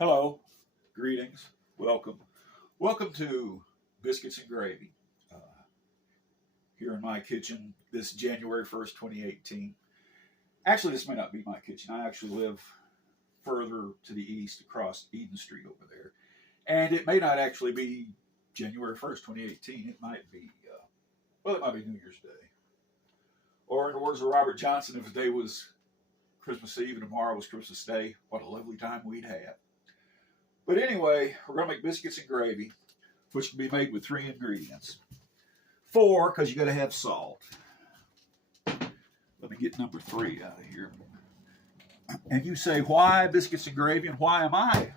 Hello, greetings, welcome. Welcome to Biscuits and Gravy here in my kitchen this January 1st, 2018. Actually, this may not be my kitchen. I actually live further to the east across Eden Street over there. And it may not actually be January 1st, 2018. It might be, it might be New Year's Day. Or in the words of Robert Johnson, if the day was Christmas Eve and tomorrow was Christmas Day, what a lovely time we'd have. But anyway, we're going to make biscuits and gravy, which can be made with 3 ingredients. 4, because you got to have salt. Let me get number 3 out of here. And you say, why biscuits and gravy, and why am I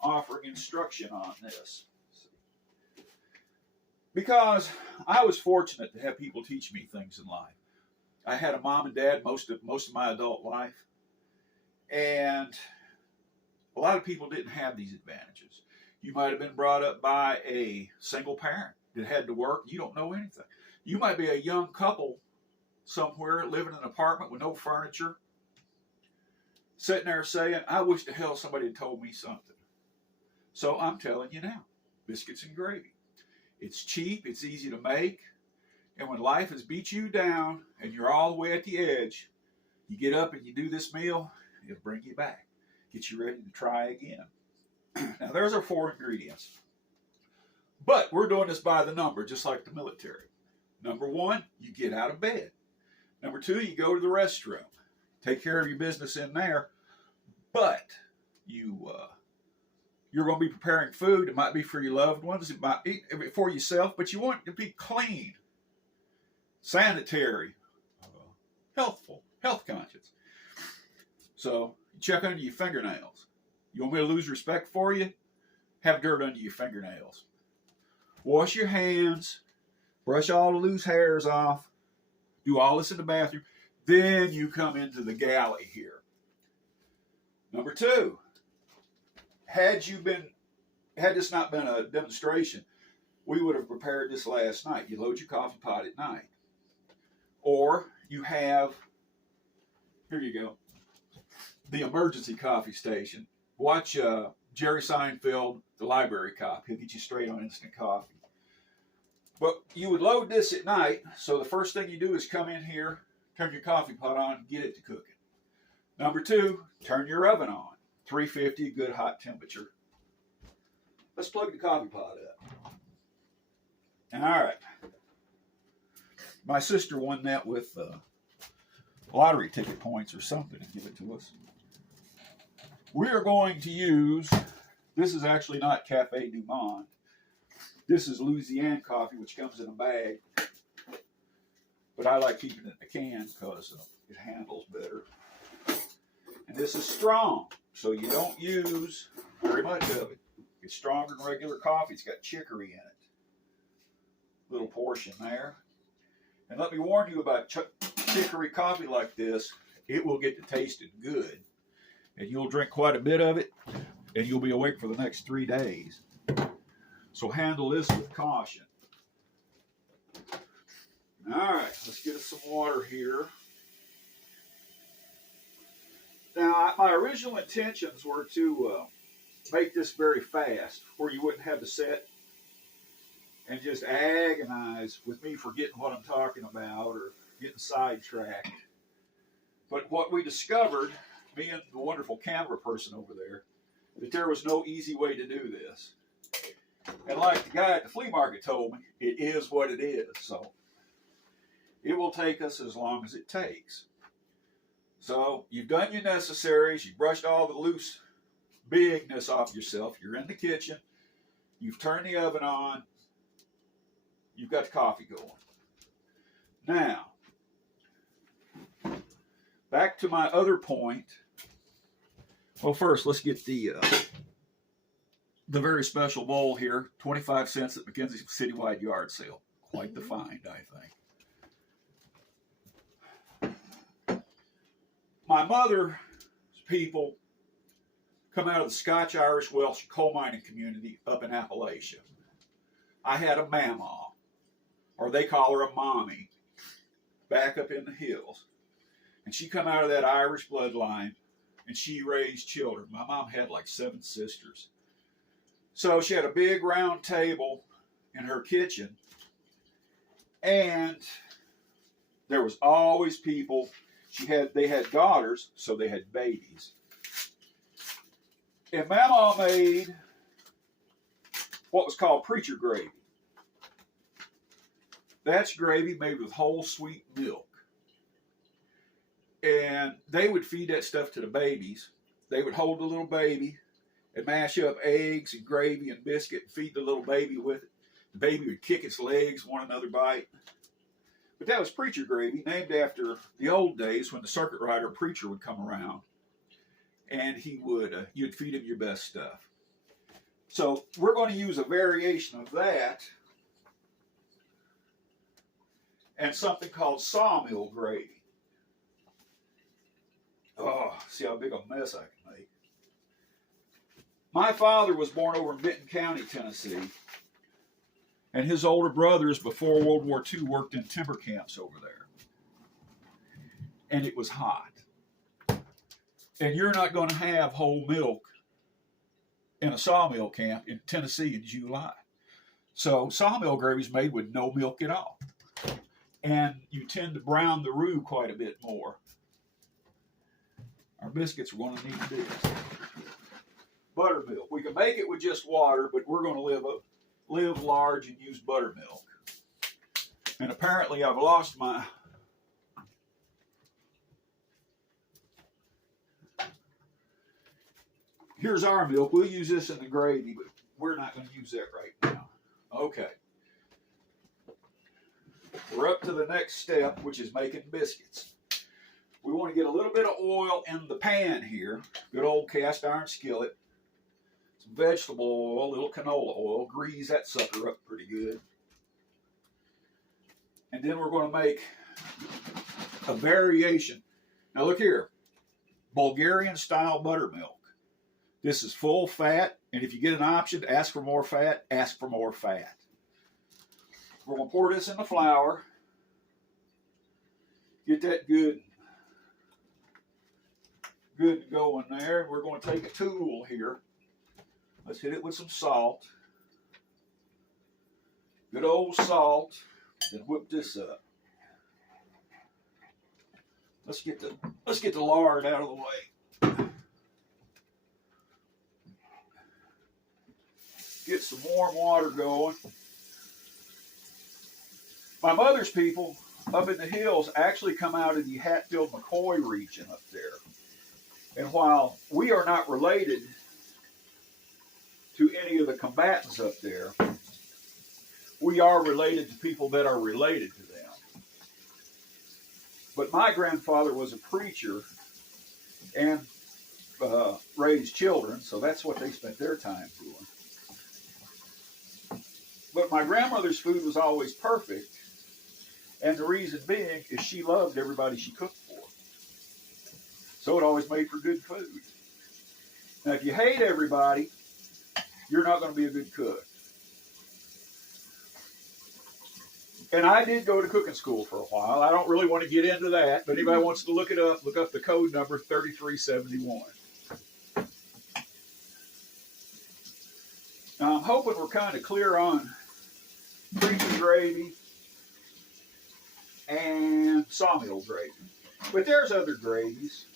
offering instruction on this? Because I was fortunate to have people teach me things in life. I had a mom and dad most of my adult life, and a lot of people didn't have these advantages. You might have been brought up by a single parent that had to work. You don't know anything. You might be a young couple somewhere living in an apartment with no furniture, sitting there saying, I wish to hell somebody had told me something. So I'm telling you now, biscuits and gravy. It's cheap, it's easy to make, and when life has beat you down and you're all the way at the edge, you get up and you do this meal, it'll bring you back. Get you ready to try again. Now, there's our 4 ingredients. But we're doing this by the number, just like the military. Number 1, you get out of bed. Number 2, you go to the restroom. Take care of your business in there. But you're going to be preparing food. It might be for your loved ones. It might be for yourself. But you want it to be clean, sanitary, healthful, health conscious. So, check under your fingernails. You want me to lose respect for you? Have dirt under your fingernails. Wash your hands. Brush all the loose hairs off. Do all this in the bathroom. Then you come into the galley here. Number 2. Had this not been a demonstration, we would have prepared this last night. You load your coffee pot at night. Or you have, here you go, the emergency coffee station. Watch Jerry Seinfeld, The Library Cop. He'll get you straight on instant coffee. But you would load this at night, so the first thing you do is come in here, turn your coffee pot on, get it to cooking. Number 2, turn your oven on. 350, good hot temperature. Let's plug the coffee pot up. All right. My sister won that with lottery ticket points or something to give it to us. We are going to use, this is actually not Cafe Du Monde. This is Louisiana coffee, which comes in a bag. But I like keeping it in a can because it handles better. And this is strong, so you don't use very much of it. It's stronger than regular coffee. It's got chicory in it. Little portion there. And let me warn you about chicory coffee like this. It will get to tasting good. And you'll drink quite a bit of it, and you'll be awake for the next 3 days. So handle this with caution. All right, let's get us some water here. Now, my original intentions were to make this very fast, where you wouldn't have to sit and just agonize with me forgetting what I'm talking about or getting sidetracked. But what we discovered, me and the wonderful camera person over there, that there was no easy way to do this. And like the guy at the flea market told me, it is what it is. So it will take us as long as it takes. So you've done your necessaries. You've brushed all the loose bigness off yourself. You're in the kitchen. You've turned the oven on. You've got the coffee going. Now, back to my other point. Well, first, let's get the very special bowl here. 25 cents at McKenzie's Citywide Yard Sale. Quite the find, I think. My mother's people come out of the Scotch-Irish-Welsh coal mining community up in Appalachia. I had a mamaw, or they call her a mommy, back up in the hills. And she come out of that Irish bloodline and she raised children. My mom had like 7 sisters. So she had a big round table in her kitchen, and there was always people. They had daughters, so they had babies. And Mama made what was called preacher gravy. That's gravy made with whole sweet milk. And they would feed that stuff to the babies. They would hold the little baby and mash up eggs and gravy and biscuit and feed the little baby with it. The baby would kick its legs, want another bite. But that was preacher gravy, named after the old days when the circuit rider preacher would come around, and you'd feed him your best stuff. So we're going to use a variation of that and something called sawmill gravy. Oh, see how big a mess I can make. My father was born over in Benton County, Tennessee, and his older brothers before World War II worked in timber camps over there. And it was hot. And you're not going to have whole milk in a sawmill camp in Tennessee in July. So sawmill gravy is made with no milk at all. And you tend to brown the roux quite a bit more. Our biscuits are going to need this. Buttermilk. We can make it with just water, but we're going to live large and use buttermilk. And apparently I've lost my Here's our milk. We'll use this in the gravy, but we're not going to use that right now. Okay. We're up to the next step, which is making biscuits. We want to get a little bit of oil in the pan here. Good old cast iron skillet. Some vegetable oil, a little canola oil. Grease that sucker up pretty good. And then we're going to make a variation. Now look here. Bulgarian style buttermilk. This is full fat, and if you get an option to ask for more fat, ask for more fat. We're going to pour this in the flour. Get that good to go in there. We're going to take a tool here. Let's hit it with some salt. Good old salt. Then whip this up. Let's get the lard out of the way. Get some warm water going. My mother's people up in the hills actually come out of the Hatfield-McCoy region up there. And while we are not related to any of the combatants up there, we are related to people that are related to them. But my grandfather was a preacher and raised children, so that's what they spent their time doing. But my grandmother's food was always perfect, and the reason being is she loved everybody she cooked for. So it always made for good food. Now, if you hate everybody, you're not going to be a good cook. And I did go to cooking school for a while. I don't really want to get into that, but anybody wants to look it up, look up the code number 3371. Now, I'm hoping we're kind of clear on preacher gravy and sawmill gravy. But there's other gravies.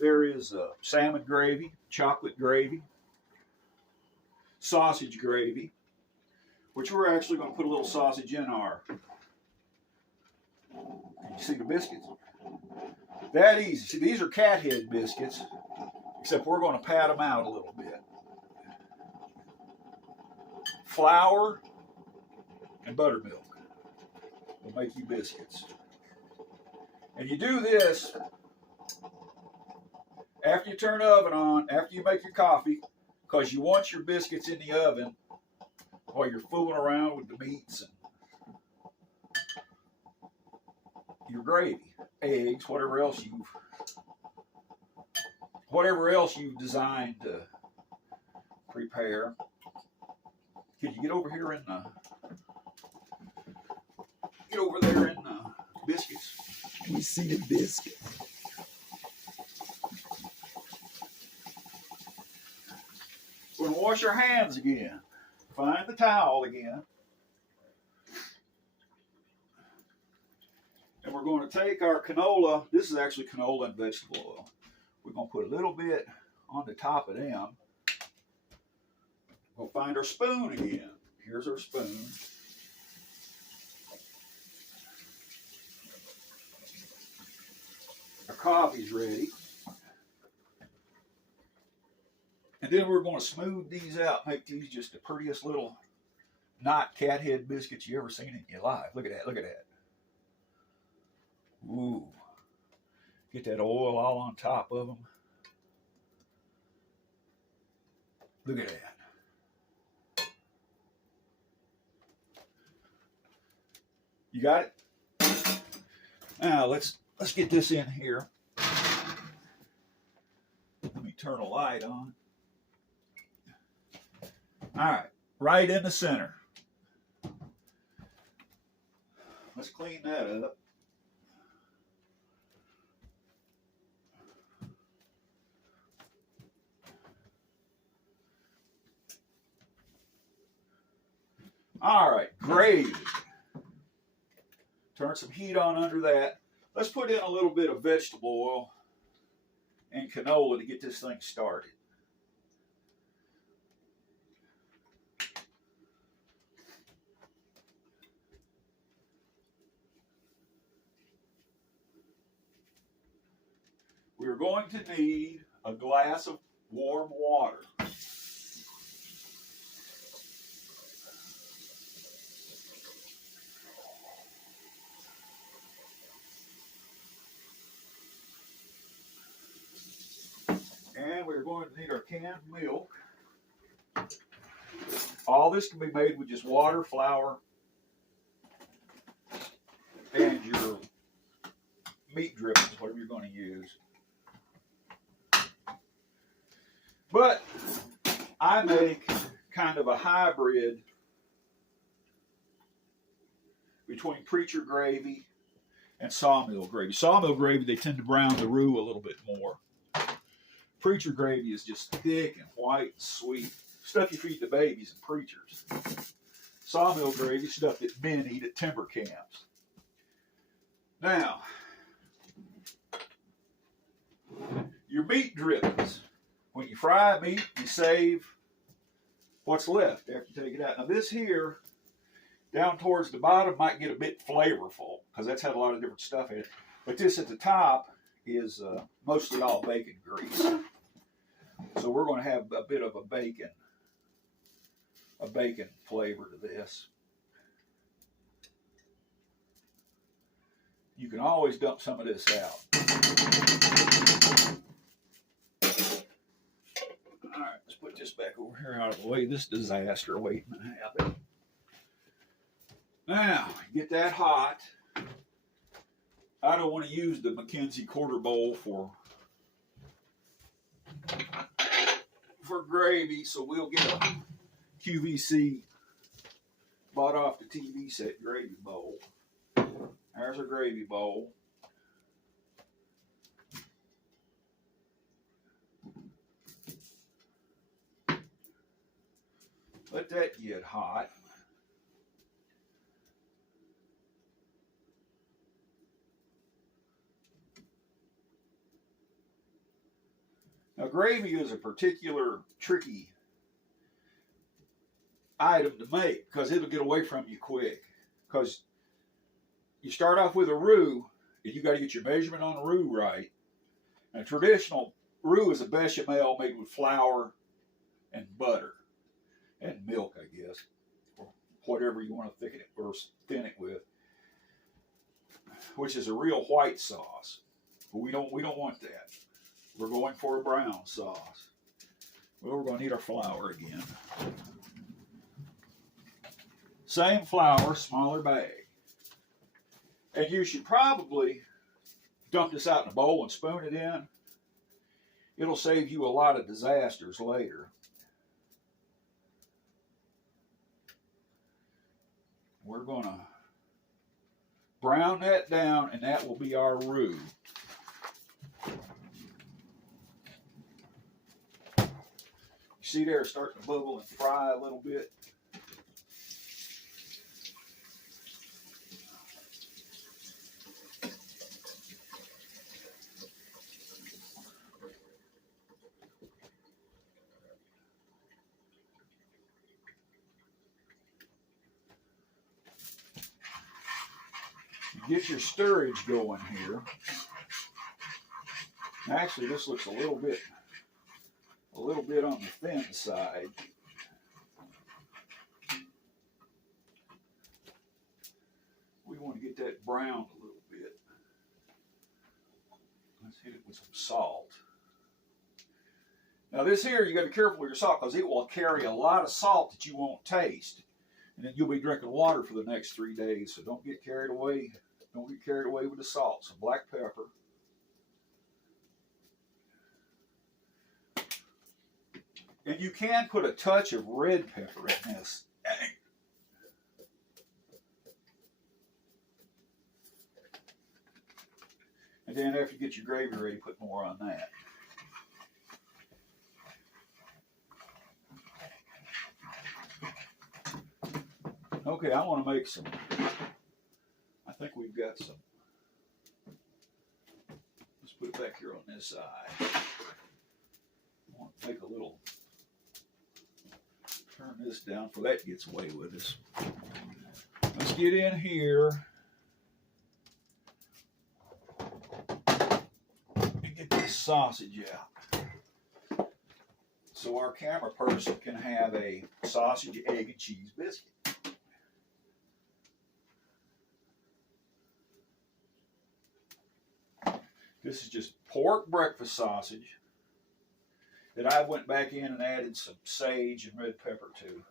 There is salmon gravy, chocolate gravy, sausage gravy, which we're actually going to put a little sausage in our. You see the biscuits? That easy. See, these are cat head biscuits, except we're going to pat them out a little bit. Flour and buttermilk will make you biscuits. And you do this after you turn the oven on, after you make your coffee, because you want your biscuits in the oven while you're fooling around with the meats and your gravy, eggs, whatever else you've designed to prepare. Can you get over here in the biscuits? Let me see the biscuit. wash our hands again. Find the towel again. And we're going to take our canola. This is actually canola and vegetable oil. We're going to put a little bit on the top of them. We'll find our spoon again. Here's our spoon. Our coffee's ready. And then we're going to smooth these out, make these just the prettiest little not cat head biscuits you ever seen in your life. Look at that, look at that. Ooh. Get that oil all on top of them. Look at that. You got it? Now let's get this in here. Let me turn a light on. All right, right in the center. Let's clean that up. All right, gravy. Turn some heat on under that. Let's put in a little bit of vegetable oil and canola to get this thing started. We're going to need a glass of warm water. And we're going to need our canned milk. All this can be made with just water, flour, and your meat drippings, whatever you're going to use. But I make kind of a hybrid between preacher gravy and sawmill gravy. Sawmill gravy, they tend to brown the roux a little bit more. Preacher gravy is just thick and white and sweet. Stuff you feed the babies and preachers. Sawmill gravy, stuff that men eat at timber camps. Now, your meat drippings. When you fry meat, you save what's left after you take it out. Now this here, down towards the bottom, might get a bit flavorful because that's had a lot of different stuff in it. But this at the top is mostly all bacon grease. So we're going to have a bit of a bacon flavor to this. You can always dump some of this out. All right, let's put this back over here out of the way. This disaster waiting to happen. Now, get that hot. I don't want to use the McKenzie quarter bowl for gravy, so we'll get a QVC bought off the TV set gravy bowl. There's our gravy bowl. Let that get hot. Now, gravy is a particular tricky item to make because it'll get away from you quick. Because you start off with a roux, and you got to get your measurement on the roux right. And a traditional roux is a bechamel made with flour and butter and milk, I guess, or whatever you want to thicken it or thin it with, which is a real white sauce. But we don't want that. We're going for a brown sauce. Well, we're going to need our flour again. Same flour, smaller bag. And you should probably dump this out in a bowl and spoon it in. It'll save you a lot of disasters later. We're going to brown that down, and that will be our roux. see there, it's starting to bubble and fry a little bit. Get your stirrage going here. Actually, this looks a little bit on the thin side. We want to get that browned a little bit. Let's hit it with some salt. Now this here, you got to be careful with your salt because it will carry a lot of salt that you won't taste. And then you'll be drinking water for the next 3 days. So don't get carried away. Don't get carried away with the salt. Some black pepper. And you can put a touch of red pepper in this. And then after you get your gravy ready, put more on that. Okay, I want to make some. I think we've got some. Let's put it back here on this side. I want to make a little. Turn this down before that gets away with us. Let's get in here and get this sausage out. So our camera person can have a sausage, egg, and cheese biscuit. This is just pork breakfast sausage that I went back in and added some sage and red pepper to.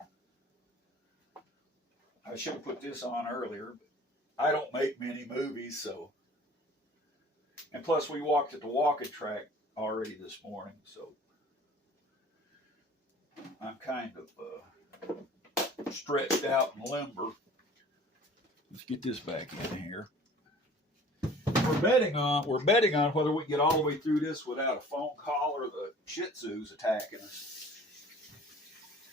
I should have put this on earlier, but I don't make many movies, so. And plus we walked at the walking track already this morning, so I'm kind of stretched out and limber. Let's get this back in here. We're betting on whether we can get all the way through this without a phone call or the Shih Tzus attacking us.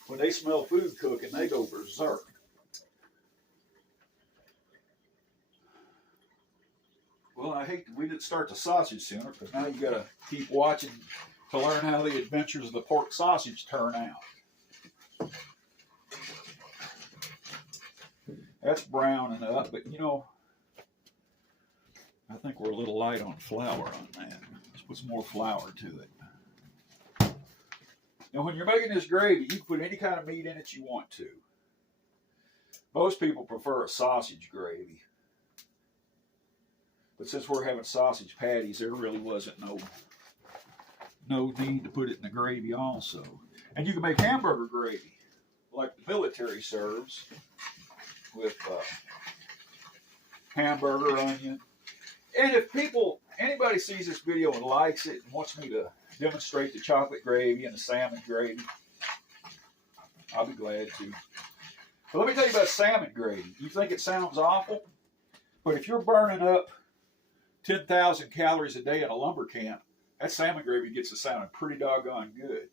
When they smell food cooking, they go berserk. Well, I hate that we didn't start the sausage sooner, because now you got to keep watching to learn how the adventures of the pork sausage turn out. That's browning up, but you know, I think we're a little light on flour on that. Let's put some more flour to it. Now, when you're making this gravy, you can put any kind of meat in it you want to. Most people prefer a sausage gravy. But since we're having sausage patties, there really wasn't no need to put it in the gravy also. And you can make hamburger gravy, like the military serves, with hamburger, onion. And if anybody sees this video and likes it and wants me to demonstrate the chocolate gravy and the salmon gravy, I'll be glad to. But let me tell you about salmon gravy. You think it sounds awful? But if you're burning up 10,000 calories a day in a lumber camp, that salmon gravy gets to sounding pretty doggone good.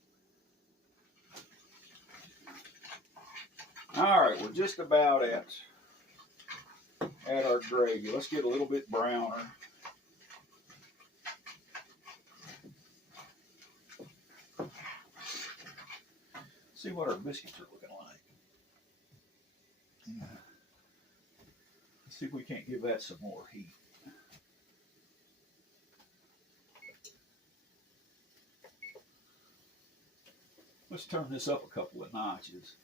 All right, we're just about at our gravy. Let's get a little bit browner. See what our biscuits are looking like. Yeah. Let's see if we can't give that some more heat. Let's turn this up a couple of notches.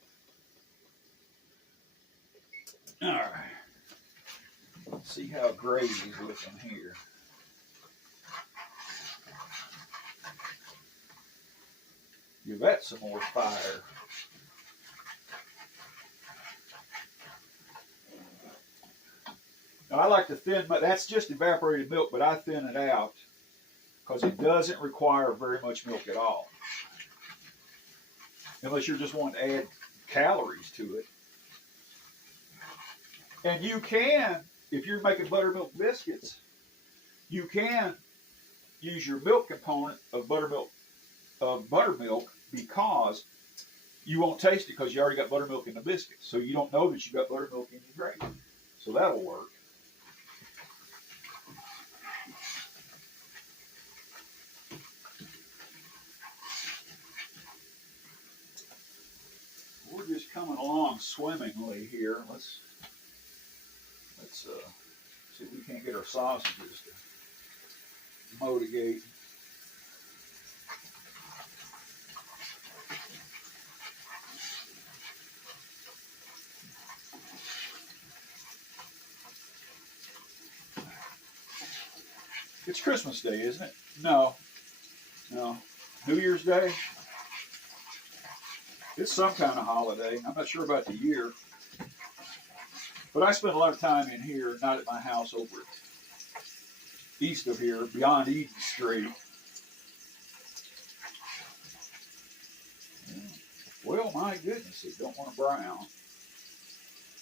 All right. Let's see how gravy's looking here. Give that some more fire. Now, I like to thin, that's just evaporated milk, but I thin it out because it doesn't require very much milk at all. Unless you're just wanting to add calories to it. And you can, if you're making buttermilk biscuits, you can use your milk component of buttermilk because you won't taste it because you already got buttermilk in the biscuit. So you don't know that you got buttermilk in your gravy. So that'll work. We're just coming along swimmingly here. Let's see if we can't get our sausages to motivate. It's Christmas Day, isn't it? No. New Year's Day? It's some kind of holiday. I'm not sure about the year. But I spend a lot of time in here, not at my house over east of here, beyond Eden Street. Well, my goodness, it don't want to brown.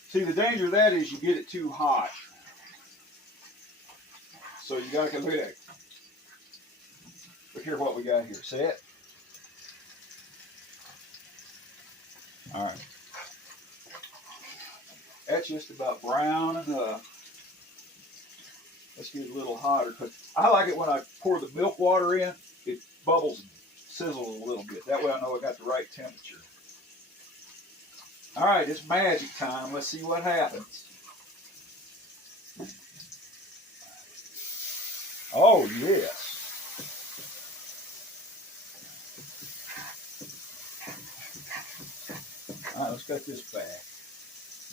See, the danger of that is you get it too hot. So you got to look at it. Look here what we got here. See it? All right. That's just about brown enough. Let's get it a little hotter. Cause I like it when I pour the milk water in, it bubbles and sizzles a little bit. That way I know I got the right temperature. All right, it's magic time. Let's see what happens. Oh, yes. All right, let's cut this back.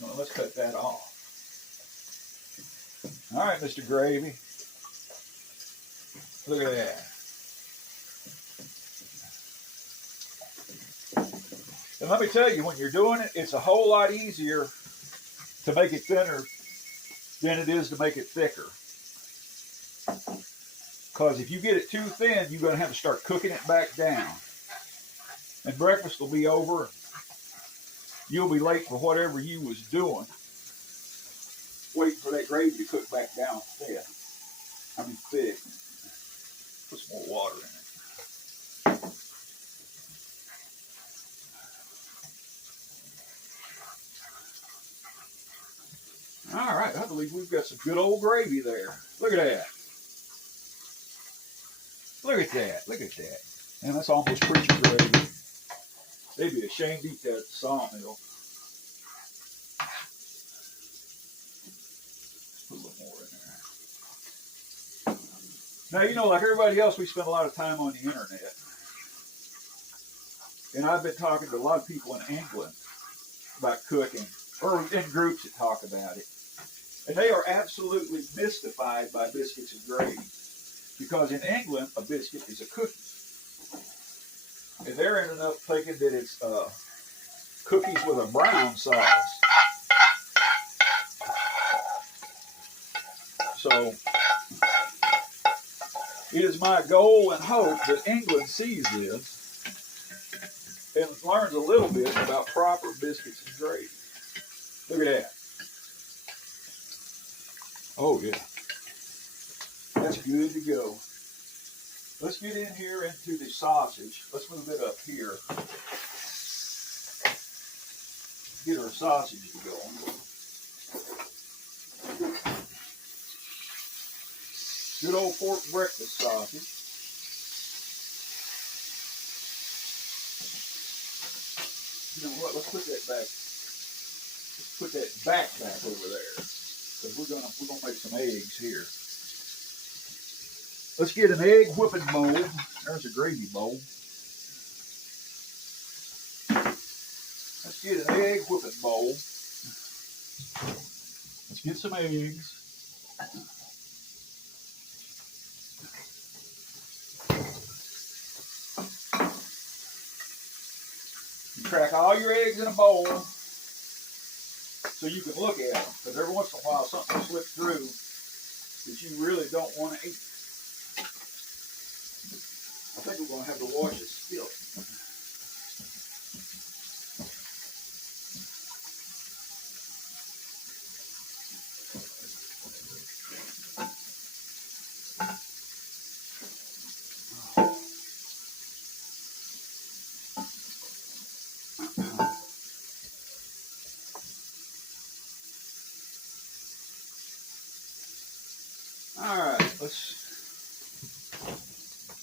No, let's cut that off. All right, Mr. Gravy. Look at that. And let me tell you, when you're doing it, it's a whole lot easier to make it thinner than it is to make it thicker. Because if you get it too thin, you're going to have to start cooking it back down. And breakfast will be over. You'll be late for whatever you was doing. Waiting for that gravy to cook back down thick. Put some more water in it. All right, I believe we've got some good old gravy there. Look at that. Look at that. Look at that. And that's almost preacher gravy. They'd be ashamed to eat that at the sawmill. Put a little more in there. Now, you know, like everybody else, we spend a lot of time on the internet. And I've been talking to a lot of people in England about cooking, or in groups that talk about it. And they are absolutely mystified by biscuits and gravy. Because in England, a biscuit is a cookie. And they're ending up thinking that it's cookies with a brown sauce. So, it is my goal and hope that England sees this and learns a little bit about proper biscuits and gravy. Look at that. Oh, yeah. That's good to go. Let's get in here into the sausage. Let's move it up here. Get our sausage going. Good old pork breakfast sausage. You know what? Let's put that back. Let's put that back over there, because we're gonna make some eggs here. Let's get an egg whipping bowl. There's a gravy bowl. Let's get an egg whipping bowl. Let's get some eggs. You crack all your eggs in a bowl so you can look at them, because every once in a while something will slip through that you really don't want to eat. I think we're going to have to wash it still.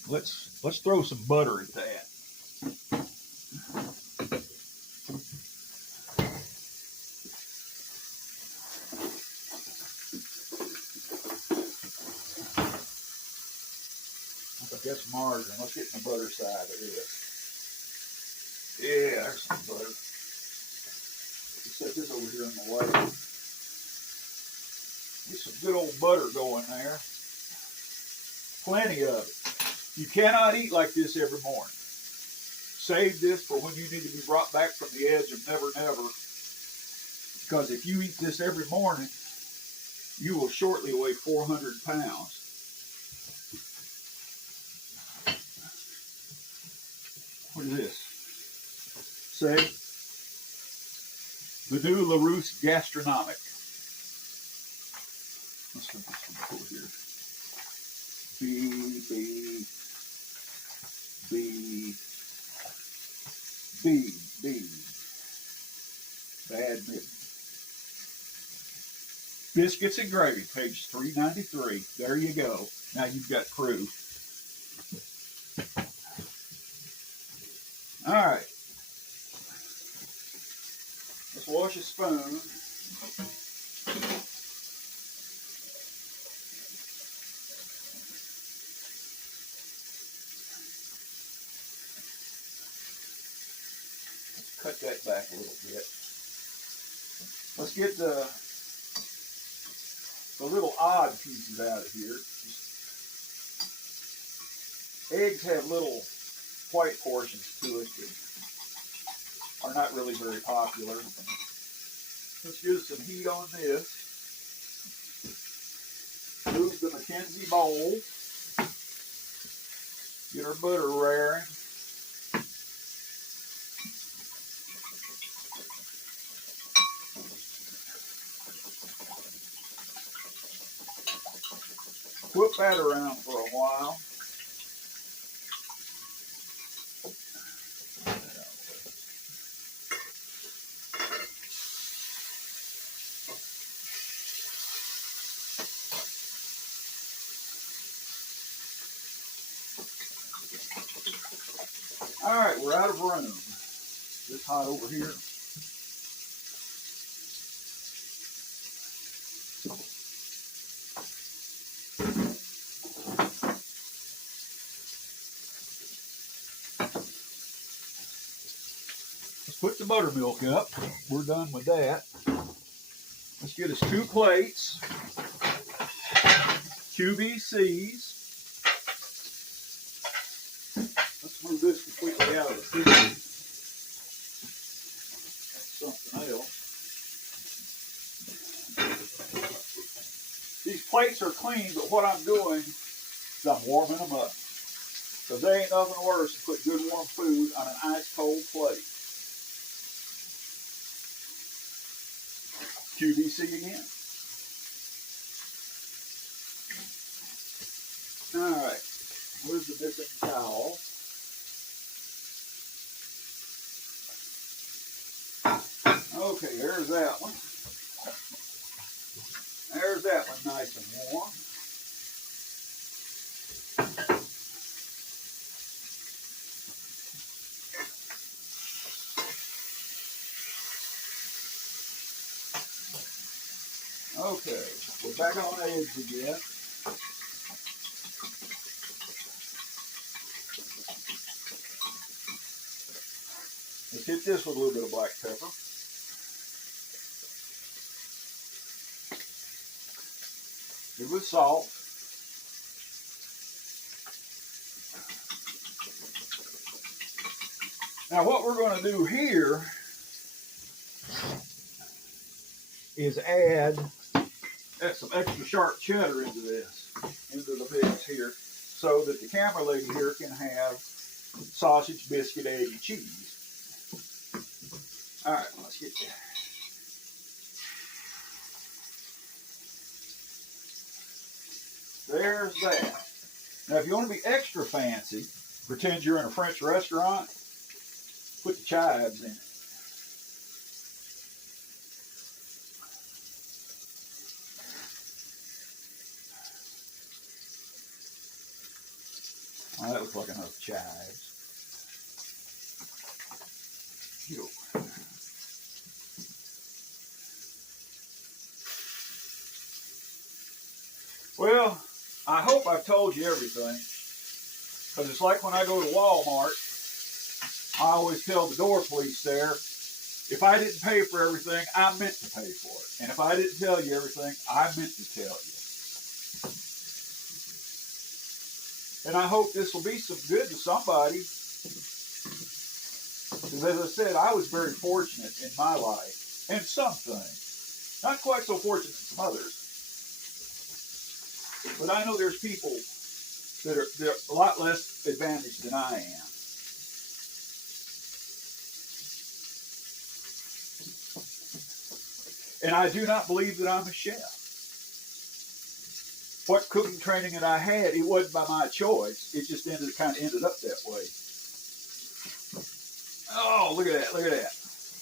let's throw some butter at that. I think that's margarine. Let's get the butter side of this. Yeah, there's some butter. Let's set this over here in the way. Get some good old butter going there. Plenty of it. You cannot eat like this every morning. Save this for when you need to be brought back from the edge of never never. Because if you eat this every morning, you will shortly weigh 400 pounds. What is this? Say, the new LaRousse Gastronomic. Let's put this one over here. B. Bad mitten. Biscuits and Gravy, page 393. There you go. Now you've got proof. All right. Let's wash a spoon. Cut that back a little bit. Let's get the little odd pieces out of here. Eggs have little white portions to it that are not really very popular. Let's use some heat on this. Move the Mackenzie bowl. Get our butter raring. Whip that around for a while. All right, we're out of room. It's hot over here. Put the buttermilk up. We're done with that. Let's get us 2 plates. QVCs. Let's move this completely out of the kitchen. That's something else. These plates are clean, but what I'm doing is I'm warming them up. Because there ain't nothing worse than put good warm food on an ice cold plate. QVC again. All right, where's the missing towel? Okay, there's that one. There's that one, nice and warm. Okay, we're back on eggs again. Let's hit this with a little bit of black pepper. Good with salt. Now what we're going to do here is add some extra sharp cheddar into the mix here, so that the camera lady here can have sausage, biscuit, egg, and cheese. All right, let's get that. There's that. Now, if you want to be extra fancy, pretend you're in a French restaurant, put the chives in it. Oh, that looks like enough chives. Yo. Well, I hope I've told you everything. Because it's like when I go to Walmart, I always tell the door police there, if I didn't pay for everything, I meant to pay for it. And if I didn't tell you everything, I meant to tell you. And I hope this will be some good to somebody. Because as I said, I was very fortunate in my life. And some things. Not quite so fortunate as some others. But I know there's people that are a lot less advantaged than I am. And I do not believe that I'm a chef. What cooking training that I had, it wasn't by my choice. It just kind of ended up that way. Oh, look at that, look at that.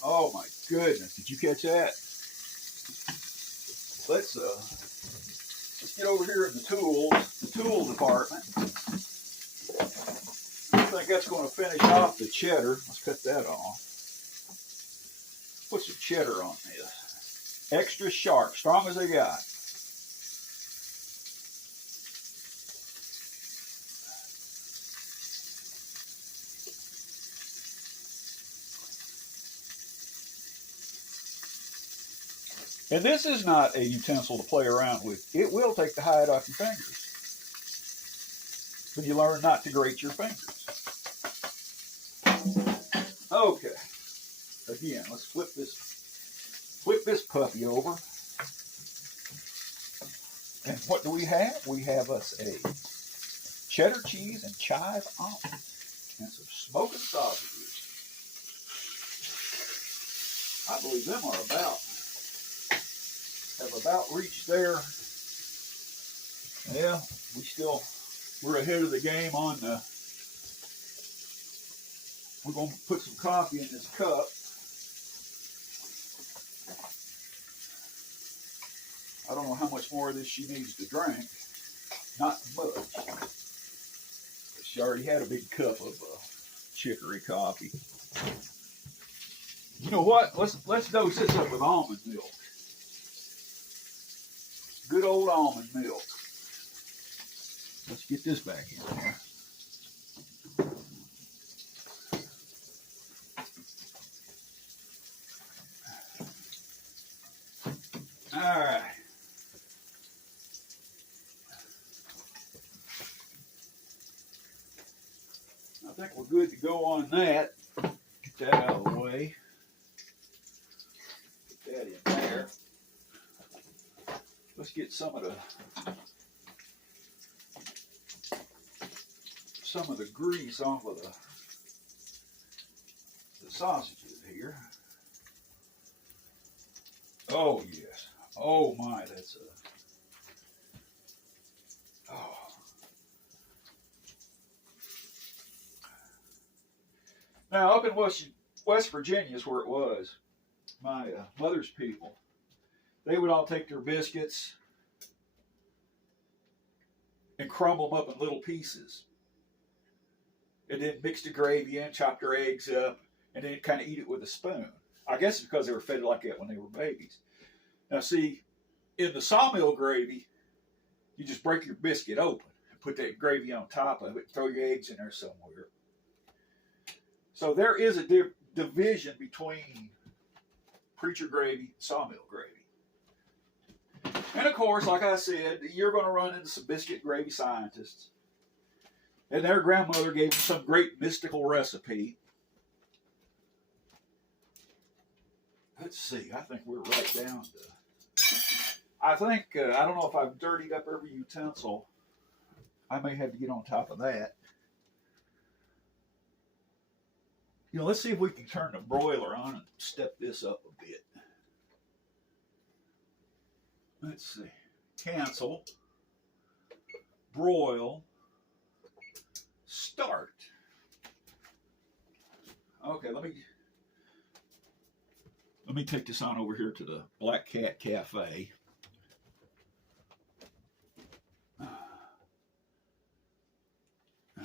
Oh my goodness, did you catch that? Let's get over here in the tool department. I think that's going to finish off the cheddar. Let's cut that off. Put some cheddar on this. Extra sharp, strong as they got. And this is not a utensil to play around with. It will take the hide off your fingers. But you learn not to grate your fingers. Okay. Again, let's flip this puppy over. And what do we have? We have us a cheddar cheese and chive omelet. And some smoking sausages. I believe them have about reached their, yeah, we're ahead of the game on the, we're going to put some coffee in this cup. I don't know how much more of this she needs to drink. Not much. She already had a big cup of chicory coffee. You know what? Let's dose this up with almond milk. Good old almond milk. Let's get this back in there. All right. I think we're good to go on that. Get that out of the way. Put that in there. Let's get some of the grease off of the sausages here. Oh yes. Oh my, that's oh. Now up in West Virginia is where it was. My mother's people. They would all take their biscuits and crumble them up in little pieces. And then mix the gravy in, chop their eggs up, and then kind of eat it with a spoon. I guess it's because they were fed like that when they were babies. Now see, in the sawmill gravy, you just break your biscuit open and put that gravy on top of it, throw your eggs in there somewhere. So there is a division between preacher gravy and sawmill gravy. And of course, like I said, you're going to run into some biscuit gravy scientists. And their grandmother gave them some great mystical recipe. Let's see, I think we're right down to... I think, I don't know if I've dirtied up every utensil. I may have to get on top of that. You know, let's see if we can turn the broiler on and step this up a bit. Let's see. Cancel. Broil. Start. Okay, let me take this on over here to the Black Cat Cafe.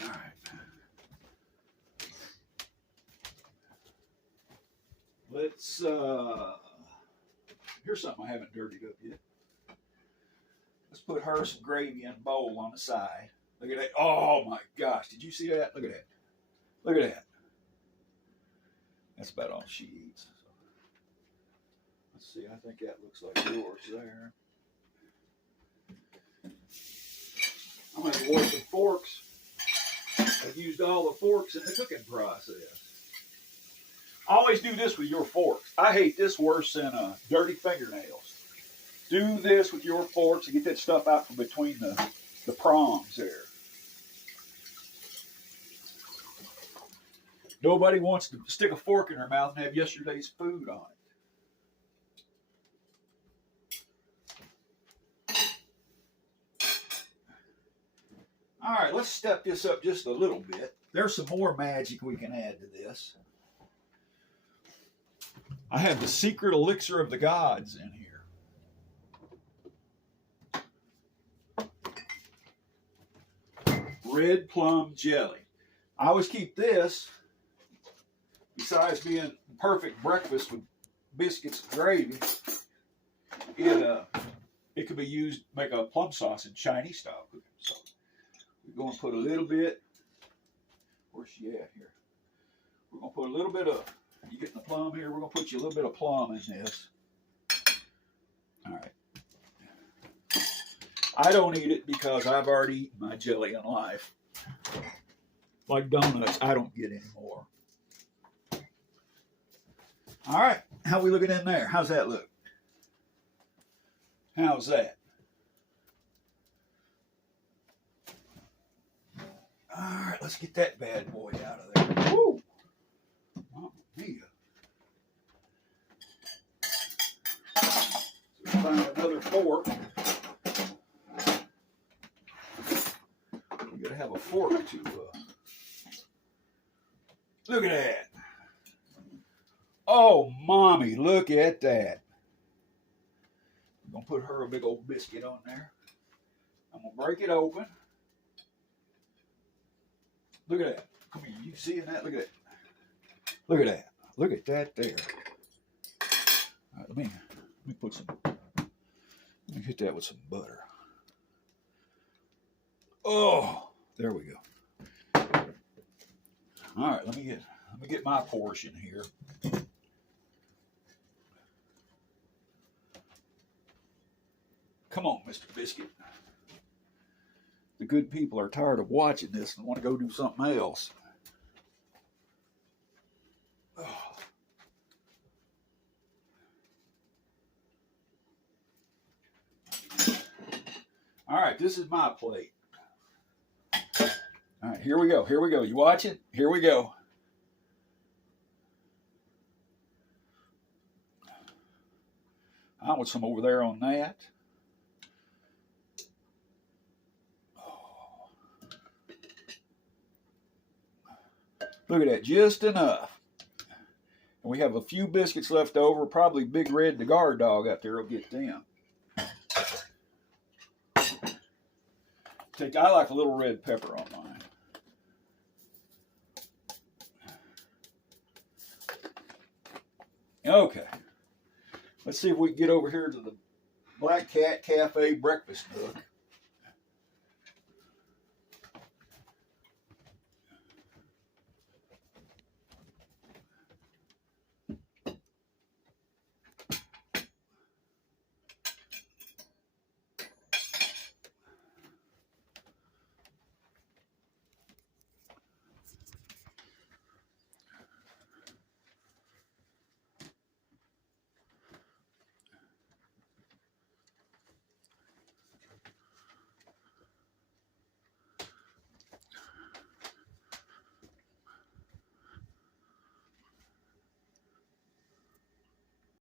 All right. Let's, here's something I haven't dirtied up yet. Let's put her some gravy in a bowl on the side. Look at that. Oh my gosh. Did you see that? Look at that. Look at that. That's about all she eats. So, let's see. I think that looks like yours there. I'm going to have to work with forks. I've used all the forks in the cooking process. Always do this with your forks. I hate this worse than dirty fingernails. Do this with your forks and get that stuff out from between the prongs there. Nobody wants to stick a fork in their mouth and have yesterday's food on it. All right, let's step this up just a little bit. There's some more magic we can add to this. I have the secret elixir of the gods in here. Red plum jelly. I always keep this, besides being perfect breakfast with biscuits and gravy, it could be used to make a plum sauce in Chinese style cooking. So we're going to put a little bit, where's she at here? We're going to put a little bit of, you getting the plum here? We're going to put you a little bit of plum in this. All right. I don't eat it because I've already eaten my jelly in life. Like donuts, I don't get any more. All right, how we looking in there? How's that look? How's that? All right, let's get that bad boy out of there. Woo! Mamma mia. So find another fork. We gotta have a fork to. Look at that. Oh, mommy, look at that. I'm going to put her a big old biscuit on there. I'm going to break it open. Look at that. Come here, you seeing that? Look at that. Look at that. Look at that there. All right, let me put some, let me hit that with some butter. Oh, there we go. All right, let me get my portion here. Come on, Mr. Biscuit. The good people are tired of watching this and want to go do something else. Oh. All right, this is my plate. All right, here we go. Here we go. You watching? Here we go. I want some over there on that. Oh. Look at that, just enough. And we have a few biscuits left over. Probably Big Red, the guard dog out there, will get them. I like a little red pepper on mine. Okay. Let's see if we can get over here to the Black Cat Cafe breakfast nook.